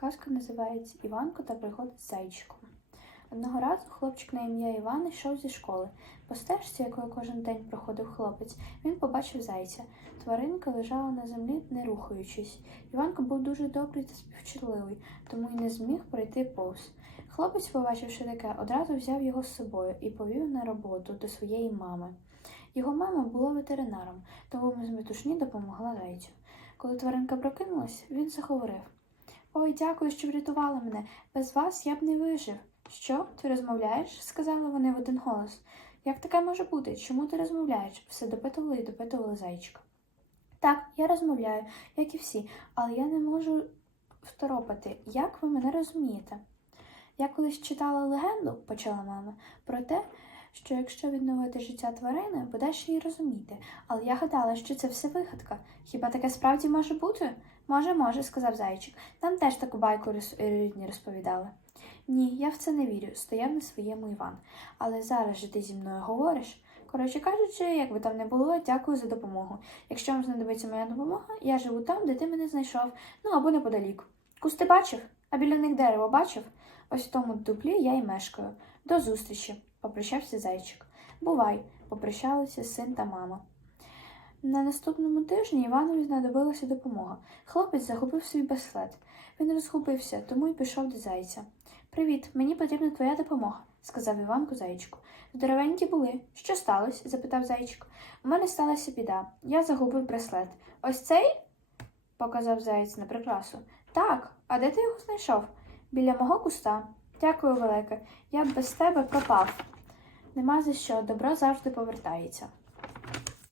Казка називається Іванко та пригоди з зайчиком. Одного разу хлопчик на ім'я Іван йшов зі школи. По стежці, якою кожен день проходив хлопець, він побачив зайця. Тваринка лежала на землі, не рухаючись. Іванко був дуже добрий та співчутливий, тому й не зміг пройти повз. Хлопець, побачивши таке, одразу взяв його з собою і повів на роботу до своєї мами. Його мама була ветеринаром, тому з метушні допомогла зайцю. Коли тваринка прокинулась, він заговорив. Ой, дякую, що врятували мене. Без вас я б не вижив. Що, ти розмовляєш? сказали вони в один голос. Як таке може бути? Чому ти розмовляєш? Все допитували і допитували зайчика. Так, я розмовляю, як і всі, але я не можу второпати, як ви мене розумієте. Я колись читала легенду, почала мама, про те, що якщо відновити життя тварини, будеш її розуміти. Але я гадала, що це все вигадка. Хіба таке справді може бути? Може, може, сказав зайчик. Нам теж таку байку рідні розповідали. Ні, я в це не вірю, стояв на своєму Іван. Але зараз же ти зі мною говориш. Коротше кажучи, як би там не було, дякую за допомогу. Якщо вам знадобиться моя допомога, я живу там, де ти мене знайшов, ну або неподалік. Кусти бачив, а біля них дерево бачив. Ось в тому дуплі я й мешкаю. До зустрічі, попрощався зайчик. Бувай, попрощалися син та мама. На наступному тижні Іванові знадобилася допомога. Хлопець загубив свій браслет. Він розгубився, тому й пішов до зайця. Привіт, мені потрібна твоя допомога, сказав Іванко зайчику. Здоровенькі були. Що сталося? запитав зайчик. У мене сталася біда. Я загубив браслет. Ось цей? показав заєць на прикрасу. Так, а де ти його знайшов? Біля мого куста. Дякую, велике. Я б без тебе пропав. Нема за що, добро завжди повертається.